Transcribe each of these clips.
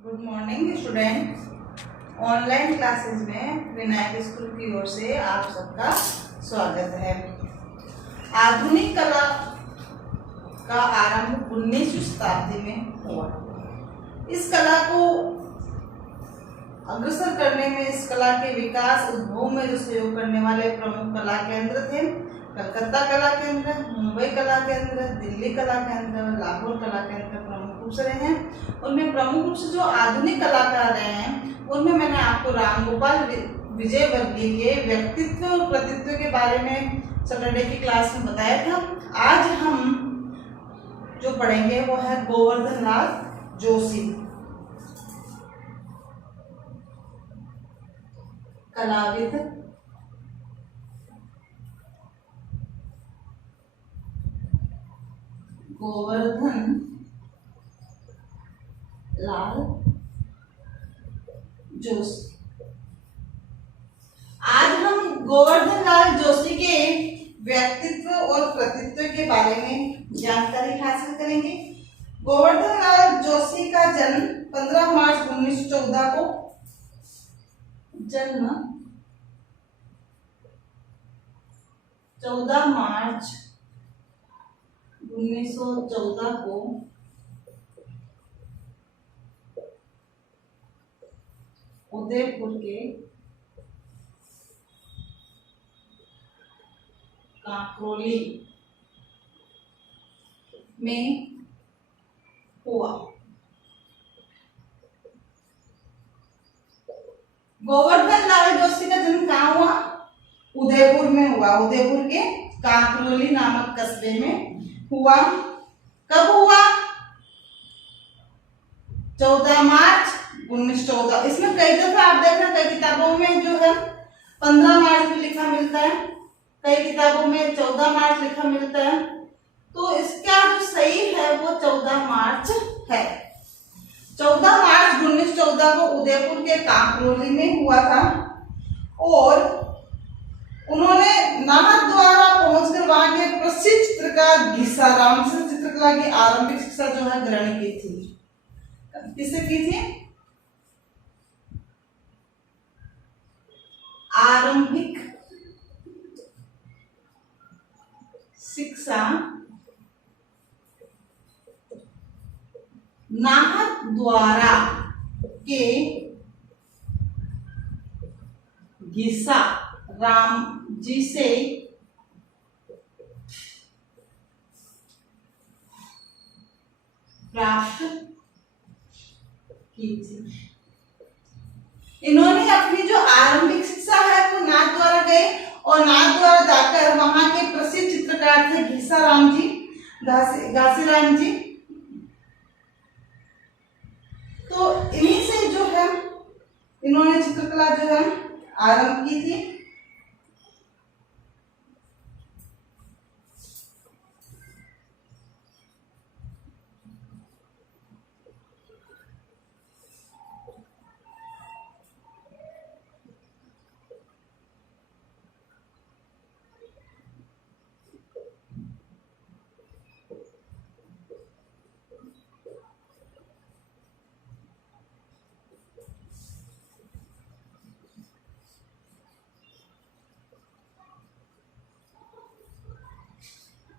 Good morning student. Online classes में Vinayak school की ओर से आप सबका स्वागत है। आधुनिक कला का आरंभ 19वीं शताब्दी में हुआ। इस कला को अग्रसर करने में, इस कला के विकास उद्भव में जो सहयोग करने वाले प्रमुख कला केंद्र थे कलकत्ता कला केंद्र, मुंबई कला केंद्र, दिल्ली कला केंद्र, लाहौर कला केंद्र प्रमुख रूप से रहे हैं। उनमें प्रमुख रूप से जो आधुनिक कलाकार रहे हैं उनमें मैंने आपको रामगोपाल विजयवर्गीय के व्यक्तित्व और कृतित्व के बारे में सैटरडे की क्लास में बताया था। आज हम जो पढ़ेंगे वो है गोवर्धन लाल जोशी, कलाविद, गोवर्धन लाल जोशी। आज हम गोवर्धन लाल जोशी के व्यक्तित्व और कृतित्व के बारे में जानकारी हासिल करेंगे। गोवर्धन लाल जोशी का जन्म 15 मार्च 1914 को, जन्म 14 मार्च 1914 को उदयपुर के कांकरोली में हुआ। गोवर्धन लाल जोशी का जन्म कहाँ हुआ? उदयपुर में हुआ। उदयपुर के कांकरोली नामक कस्बे में हुआ। कब हुआ? 14 मार्च 1914। इसमें कई दफा आप देखना, कई किताबों में जो है 15 मार्च भी लिखा मिलता है, कई किताबों में 14 मार्च लिखा मिलता है। तो इसका जो सही है वो 14 मार्च है। 14 मार्च 1914 को उदयपुर के कांकरोली में हुआ था और उन्होंने नाहक द्वारा पहुंचकर वहां के प्रसिद्ध चित्रकार घीसाराम से चित्रकला की आरंभिक शिक्षा जो है ग्रहण की थी। किससे की थी? आरंभिक शिक्षा नाहक द्वारा के घीसाराम जी से प्राप्त की थी। इन्होंने अपनी जो आरंभिक शिक्षा है वो नाथ द्वारा गए और नाथ द्वारा जाकर वहां के प्रसिद्ध चित्रकार थे घीसाराम जी, घासीराम जी। तो इन्हीं से जो है इन्होंने चित्रकला जो है आरंभ की थी।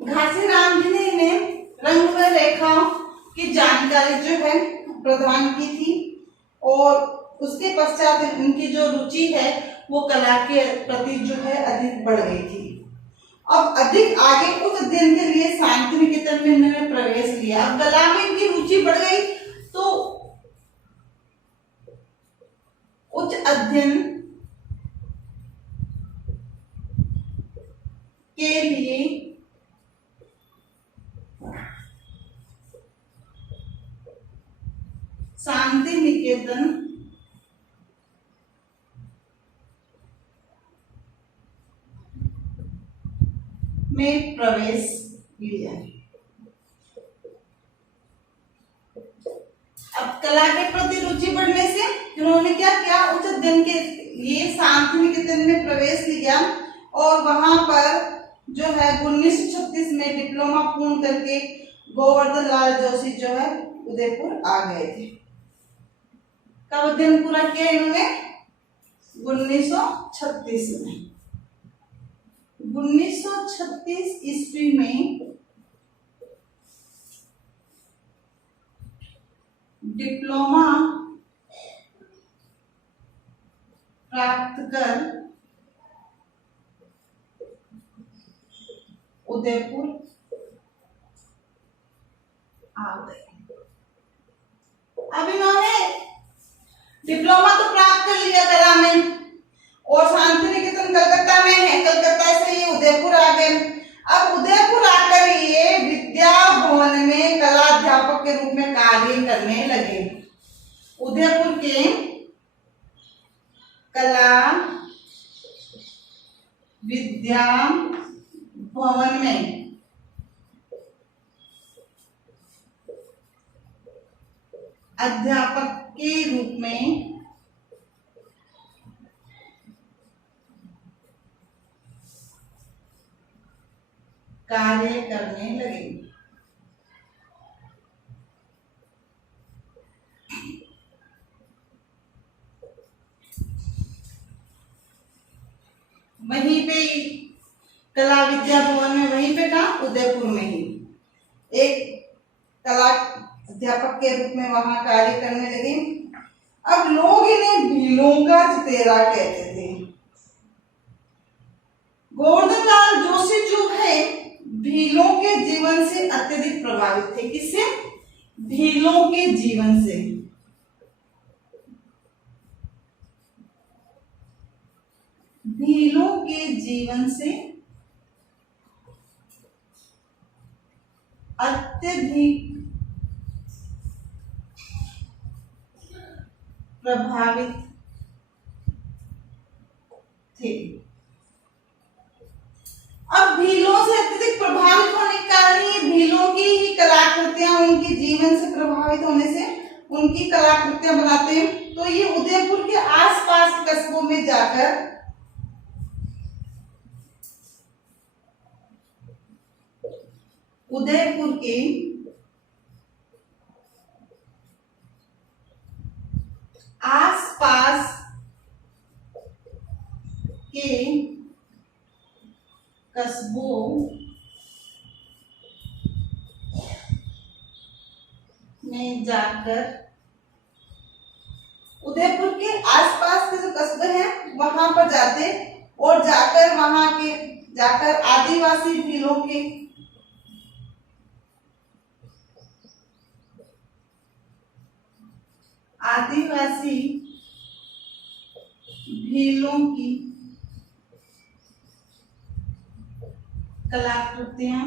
घासीराम जी ने इन्हें रंग व रेखाओं की जानकारी जो है प्रदान की थी और उसके पश्चात उनकी जो रुचि है वो कला के प्रति जो है अधिक बढ़ गई थी। अब अधिक आगे उच्च अध्ययन के लिए शांति निकेतन में इन्होंने प्रवेश लिया। अब कला में इनकी रुचि बढ़ गई तो उच्च अध्ययन के लिए शांति निकेतन में प्रवेश लिया। अब कला के प्रति रुचि बढ़ने से इन्होंने क्या किया? उच्च अध्ययन के लिए शांति निकेतन में प्रवेश लिया और वहां पर जो है 1936 में डिप्लोमा पूर्ण करके गोवर्धन लाल जोशी जो है उदयपुर आ गए थे। कब अध्ययन पूरा किया इन्होंने? 1936 में। 1936 ईस्वी में डिप्लोमा प्राप्त कर उदयपुर आ गए। अब इन्होंने डिप्लोमा तो प्राप्त कर लिया कला में, और शांति निकेतन कलकत्ता में है, कलकत्ता से ये उदयपुर आ गए। अब उदयपुर आकर ये विद्या भवन में कला अध्यापक के रूप में कार्य करने लगे। उदयपुर के कला विद्या भवन में अध्यापक के रूप में कार्य करने लगे। वहीं पे कला विद्या भवन में, वहीं पे कहा? उदयपुर में ही एक कला अध्यापक के रूप में वहां कार्य करने लगे। अब लोग इन्हें भीलों का चितेरा कहते थे। गोवर्धन लाल जोशी जो है भीलों के जीवन से अत्यधिक प्रभावित थे। किससे? भीलों के जीवन से। भीलों के जीवन से अत्यधिक प्रभावित थे। अब भीलों से अत्यधिक प्रभावित होने के कारण ये भीलों की ही कलाकृतियां उनके जीवन से प्रभावित होने से उनकी कलाकृतियां बनाते हैं। तो ये उदयपुर के आसपास के कस्बों में जाकर उदयपुर के आसपास के कस्बों में जाकर उदयपुर के आसपास के जो कस्बे हैं वहां पर जाते और जाकर आदिवासी भीलों के की कलाकृतियां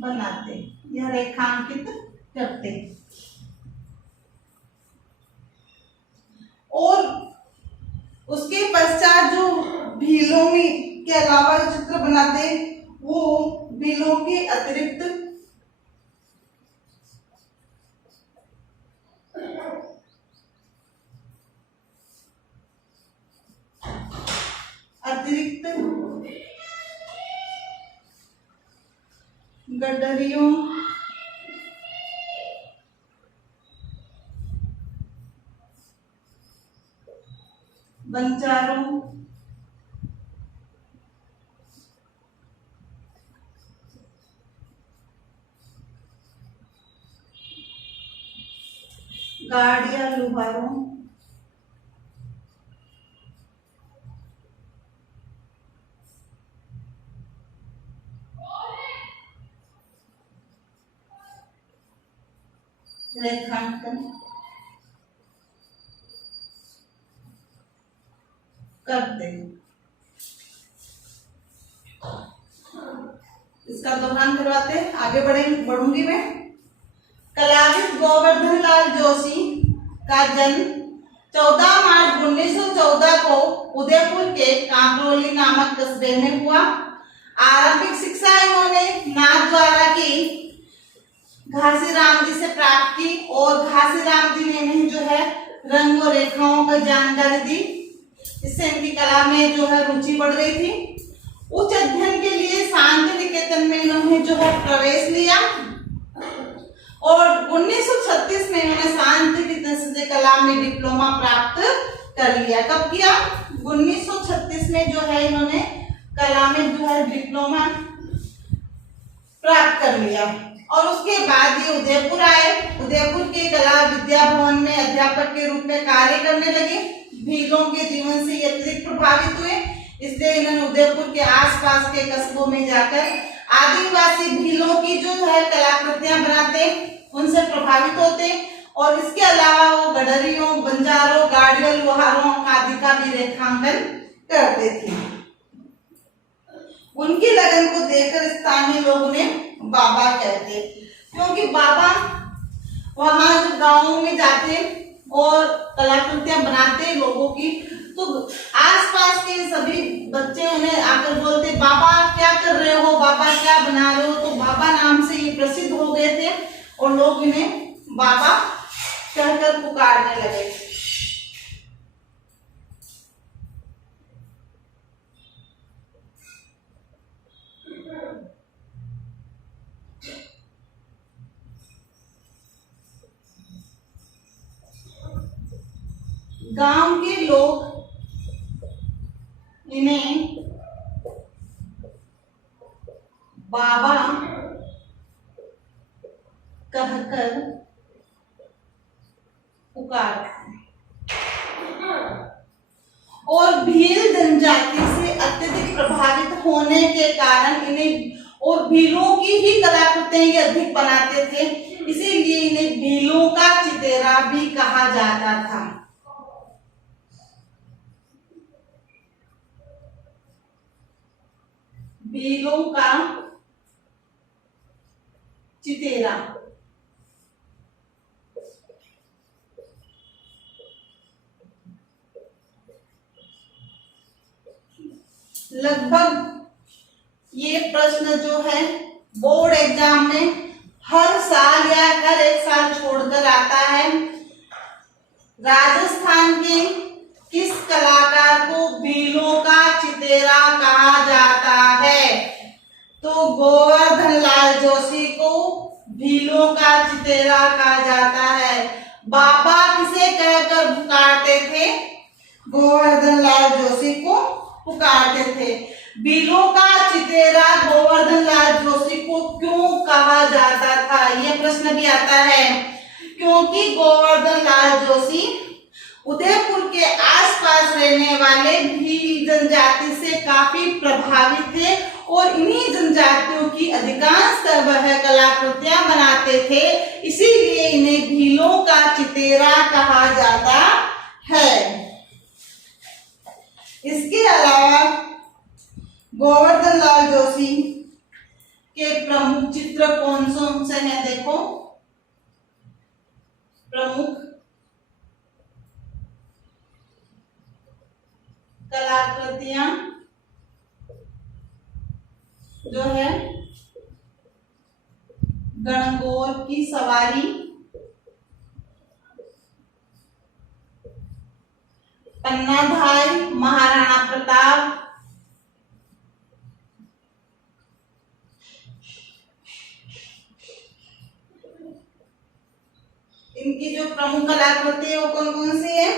बनाते या रेखांकित करते। और उसके पश्चात जो भीलों में के अलावा जो चित्र बनाते वो भीलों के अतिरिक्त गडरियों बंजारों गाड़िया लुहारों रेखांकन करते। इसका दोहरान करवाते आगे बढ़ूंगी मैं। कलाविद गोवर्धन लाल जोशी का जन्म 14 मार्च 1914 को उदयपुर के कांकरोली नामक कस्बे में हुआ। आरंभिक शिक्षा इन्होंने नाथद्वारा की घासीराम जी से प्राप्त की और घासीराम जी ने इन्हें जो है रंग और रेखाओं पर जानकारी दी। इससे इनकी कला में जो है रुचि बढ़ गई थी। उच्च अध्ययन के लिए शांति निकेतन में इन्होंने जो है प्रवेश लिया और 1936 में इन्होंने सांख्यिकी कला में डिप्लोमा प्राप्त कर लिया। कब किया? 1936 में जो है इन्होंने कला में जो है डिप्लोमा प्राप्त कर लिया। और उसके बाद ये उदयपुर आए। उदयपुर के कला विद्या भवन में अध्यापक के रूप में कार्य करने लगे। भीलों के जीवन से ये अत्यधिक प्रभावित हुए, इसलिए इन्होंने उदयपुर के आसपास के कस्बों में जाकर आदिवासी भीलों की जो है कलाकृतियां बनाते, उनसे प्रभावित होते। और इसके अलावा वो गडरियों, बंजारों, गाड़ियों, लोहारों आदि का भी रेखांकन करते थे। उनकी लगन को देखकर स्थानीय लोग उन्हें बाबा कहते, क्योंकि बाबा वहां जो गाँव में जाते और कलाकृतियां बनाते लोगों की, तो आसपास के सभी बच्चे उन्हें आकर बोलते, बाबा क्या कर रहे हो, बाबा क्या बना रहे हो। तो बाबा नाम से ये प्रसिद्ध हो गए थे और लोग इन्हें बाबा कहकर पुकारने लगे। गांव के लोग इन्हें बाबा कहकर पुकारते। और भील जनजाति से अत्यधिक प्रभावित होने के कारण इन्हें, और भीलों की ही कलाकृतियां ये अधिक बनाते थे, इसीलिए इन्हें भीलों का चितेरा भी कहा जाता था। भीलों का चितेरा। लगभग ये प्रश्न जो है बोर्ड एग्जाम में हर साल या हर एक साल छोड़कर आता है। राजस्थान के किस कलाकार को भीलों का चितेरा कहा जाता है? तो गोवर्धन लाल जोशी को भीलों का चितेरा कहा जाता है। बाबा किसे कहकर पुकारते थे? गोवर्धन लाल जोशी को पुकारते थे। भीलों का चितेरा गोवर्धन लाल जोशी को क्यों कहा जाता था? यह प्रश्न भी आता है, क्योंकि गोवर्धन लाल जोशी उदयपुर के आसपास रहने वाले भील जनजाति से काफी प्रभावित थे और इन्हीं जनजातियों की अधिकांश वह कलाकृतियां बनाते थे, इसीलिए इन्हें भीलों का चितेरा कहा जाता है। इसके अलावा गोवर्धन लाल जोशी के प्रमुख चित्र कौन से हैं? देखो, प्रमुख कलाकृतियां जो है गणगौर की सवारी, पन्नाधाय, महाराणा प्रताप, इनकी जो प्रमुख कलाकृति है वो कौन कौन सी है?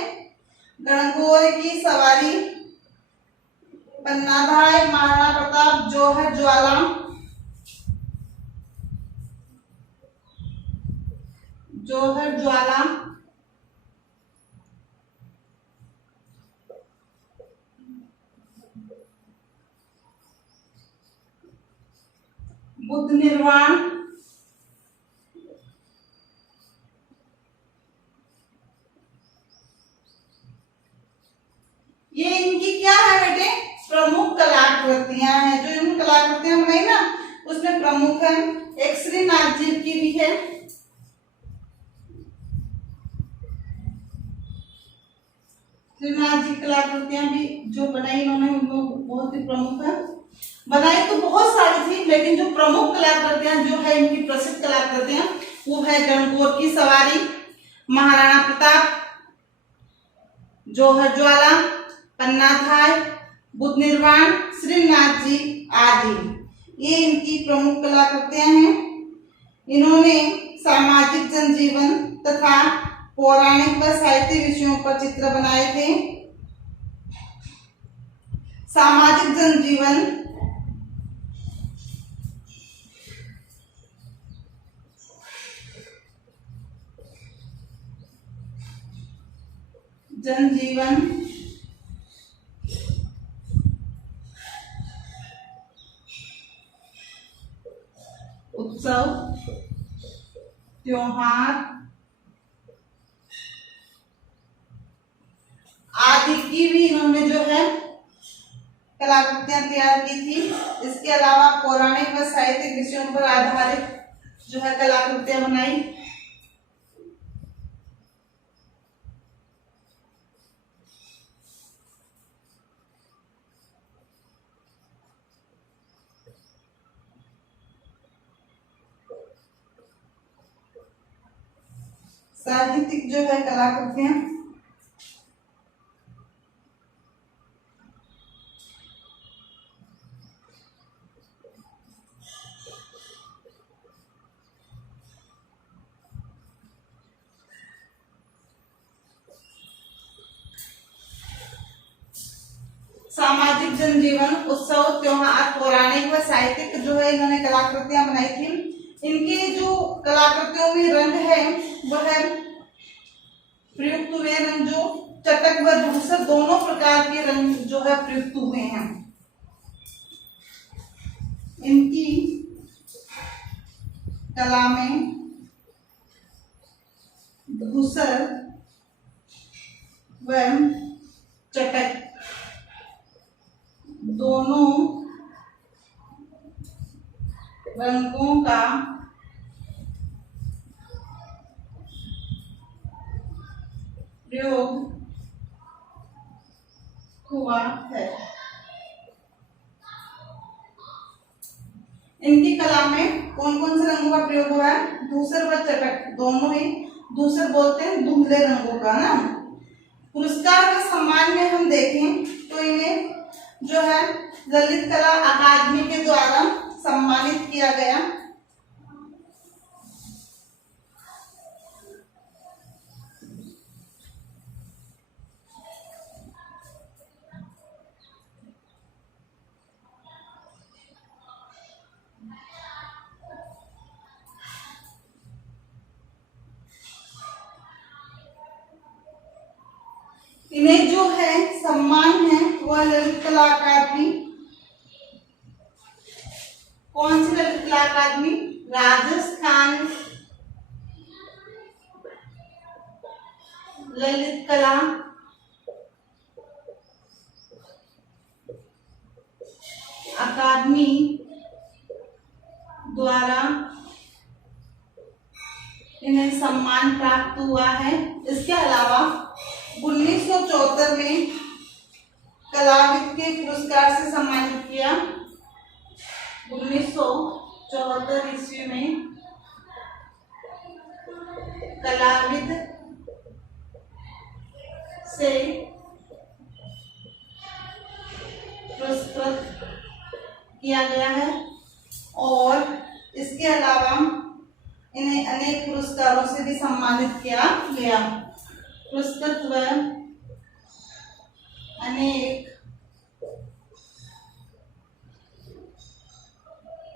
गणगौर की सवारी, पन्नाधाय, महाराणा प्रताप, जौहर ज्वाला, जौहर ज्वाला, बुद्ध निर्वाण, ये इनकी क्या है बेटे? प्रमुख कलाकृतियां हैं। जो इन कलाकृतियां बनाई ना उसमें प्रमुख है। एक श्रीनाथ जी की भी है, श्रीनाथ जी कलाकृतियां भी जो बनाई इन्होंने उनमें बहुत ही प्रमुख है। बनाई तो बहुत सारी थी, लेकिन जो प्रमुख कलाकृतियां जो है इनकी प्रसिद्ध कलाकृतियां वो है गणगौर की सवारी, महाराणा प्रताप, जौहर ज्वाला, पन्नाधाय, बुद्ध निर्वाण, श्रीनाथ जी आदि, ये इनकी प्रमुख कलाकृतियां हैं। इन्होंने सामाजिक जनजीवन तथा पौराणिक व साहित्य विषयों पर चित्र बनाए थे। सामाजिक जनजीवन, उत्सव, त्योहार आदि की भी इन्होंने जो है कलाकृतियां तैयार की थी। इसके अलावा पौराणिक व साहित्यिक विषयों पर आधारित जो है कलाकृतियां बनाई। साहित्यिक जो है कलाकृतियां सामाजिक जनजीवन, उत्सव, त्योहार, पौराणिक व साहित्यिक जो है इन्होंने कलाकृतियां बनाई थी। इनके जो कलाकृतियों में रंग है वह प्रयुक्त हुए रंग जो चटक व धूसर दोनों प्रकार के रंग जो है प्रयुक्त हुए हैं। इनकी कला में धूसर व चटक दोनों रंगों का प्रयोग हुआ है। इनकी कला में कौन कौन से रंगों का प्रयोग हुआ है? धूसर व चटक दोनों ही। धूसर बोलते हैं धुंधले रंगों का ना। पुरस्कार व सम्मान में हम देखें तो इन्हें जो है ललित कला अकादमी के द्वारा सम्मानित किया गया। इन्हें जो है सम्मान है वह ललित कला अकादमी, कौन सी ललित कला अकादमी? राजस्थान ललित कला अकादमी द्वारा इन्हें सम्मान प्राप्त हुआ है। इसके अलावा 1974 में कलाविद के पुरस्कार से सम्मानित किया। 1974 ईस्वी में कलाविद से पुरस्कृत किया गया है और इसके अलावा इन्हें अनेक पुरस्कारों से भी सम्मानित किया गया। पुरस्कृत व अनेक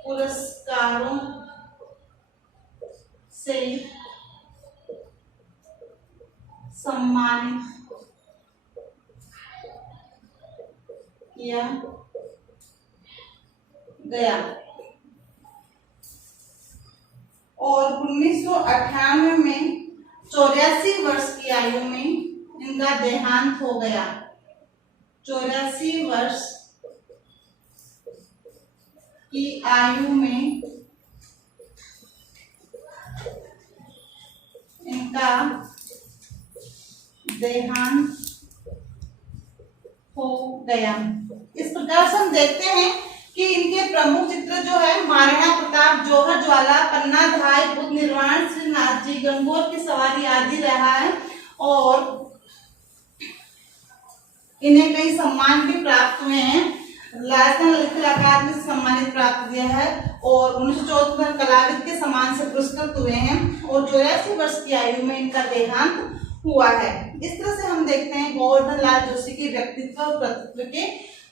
पुरस्कारों से सम्मानित किया गया और 1998 में 84 वर्ष की आयु में इनका देहांत हो गया। 84 वर्ष की आयु में इनका देहांत हो गया। इस प्रकार से हम देखते हैं कि इनके प्रमुख चित्र जो है महाराणा प्रताप, जौहर ज्वाला, पन्ना धाय, बुद्ध निर्वाण, श्रीनाथ जी, गंगोर की सवारी आदि रहा है और इन्हें कई सम्मान भी प्राप्त हुए हैं। राजस्थान ललित कला अकादमी से सम्मानित प्राप्त किया है और 1914 में कलाविद के सम्मान से पुरस्कृत हुए हैं और 84 वर्ष की आयु में इनका देहांत हुआ है। इस तरह से हम देखते हैं गोवर्धन लाल जोशी के व्यक्तित्व और कृतित्व के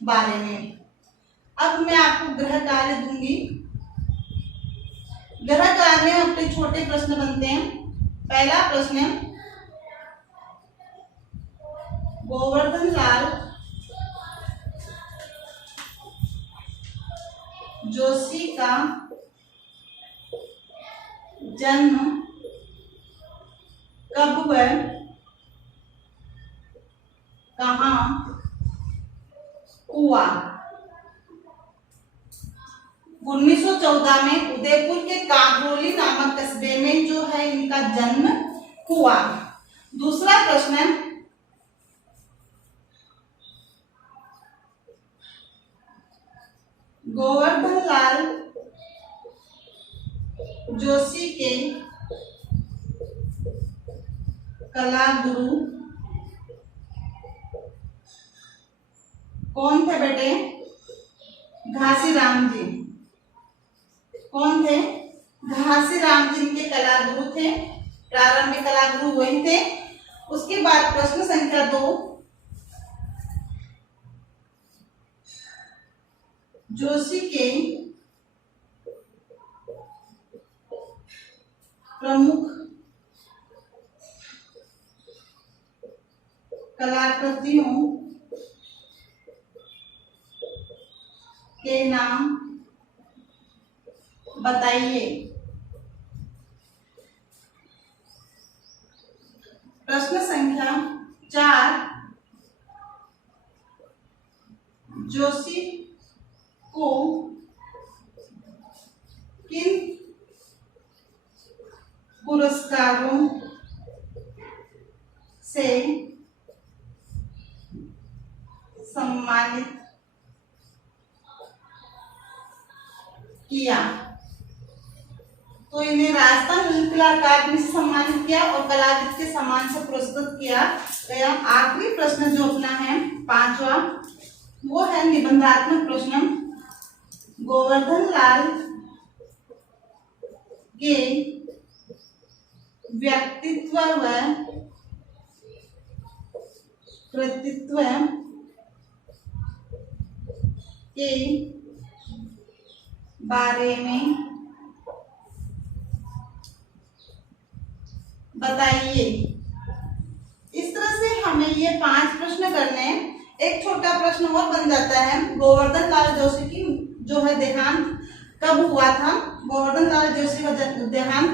बारे में। अब मैं आपको गृह कार्य दूंगी। गृह कार्य में अपने छोटे प्रश्न बनते हैं। पहला प्रश्न है, गोवर्धन लाल जोशी का जन्म कब व कहाँ हुआ? 1914 में उदयपुर के कागरोली नामक कस्बे में जो है इनका जन्म हुआ। दूसरा प्रश्न है, गोवर्धन लाल जोशी के कला गुरु कौन थे बेटे? घासीराम जी। कौन थे? घासीराम जी इनके कला गुरु थे। प्रारंभिक कला गुरु वही थे। उसके बाद प्रश्न संख्या 2, जोशी के प्रमुख कलाकृतियों के नाम बताइए। प्रश्न संख्या 4, जोशी को किन पुरस्कारों से सम्मानित किया? तो इन्हें राजस्थान ललित कला अकादमी से सम्मानित किया और कलाविद के सम्मान से पुरस्कृत किया गया। आखिरी प्रश्न जो अपना है 5वां, वो है निबंधात्मक प्रश्न। गोवर्धन लाल के व्यक्तित्व व कृतित्व के बारे में बताइए। इस तरह से हमें ये 5 प्रश्न करने हैं। एक छोटा प्रश्न और बन जाता है, गोवर्धन लाल जोशी की जो है देहांत कब हुआ था? गोवर्धन लाल जोशी का देहांत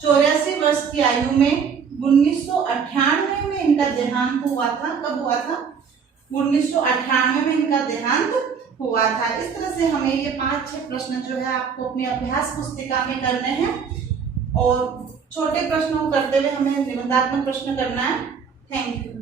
84 वर्ष की आयु में 1998 में इनका देहांत हुआ था। कब हुआ था? 1998 में इनका देहांत हुआ था। इस तरह से हमें ये 5-6 प्रश्न जो है आपको अपनी अभ्यास पुस्तिका में करने हैं और छोटे प्रश्नों को करते हुए हमें निबंधात्मक प्रश्न करना है। Thank you.